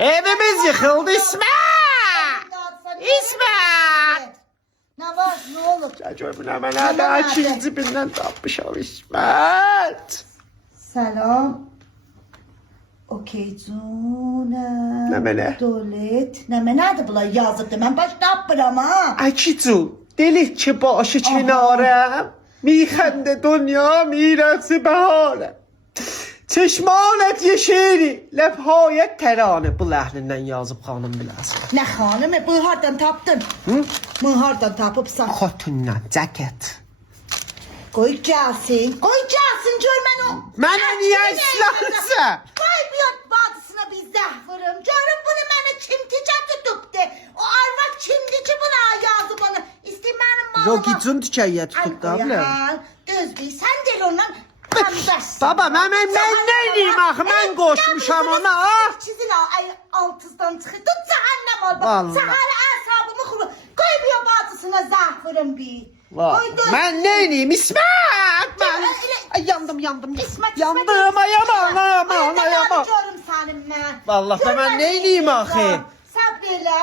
Evimiz yıkıldı İsmet. İsmet. Ne var ne olur? Çocuğumun hemen hadi açın dibinden tapmışam İsmet. Selam. Okey canım. Ne mene? Tuvalet. Ne mene nerede bunlar yazıktı? Ben başta yapırım ha. Akicu delik ki başı çınarım. Mixende dünya mirası baharım. Çeşmanet yeşeri. Lefhayet terane. Bu ləhnindən yazıb xanım biləsin. Ne hanım? Bu hardan taptın? Hı? Bu hardan tapıpsan? Xotundan ceket. Koy gelsin. Koy gelsin görmen o. Mənə niyə islansın? Koy bir badısına bir zəhvırım. Görün bunu mənə çimticə tutubdu. O arvad çimdici buna yazdı bana. İstəyim mənim malımı. Rokicun tükəyə tutub da bilə. Düz bir sen del ondan. Pembesin. Baba mən nə edeyim axı? Mən qoşmuşam ona. Çizil ay altızdan çıxır. Tut cəhənnəm ol. Vallahi. Səhərə əsabımı xuru. Qoy bir o badısına zəhvırım bir. Mən nə edeyim İsmet? Mən ay, yandım. Yandım ayamam. Görüm sənin mən. Vallahi da mən nə edeyim axı? Sən belə.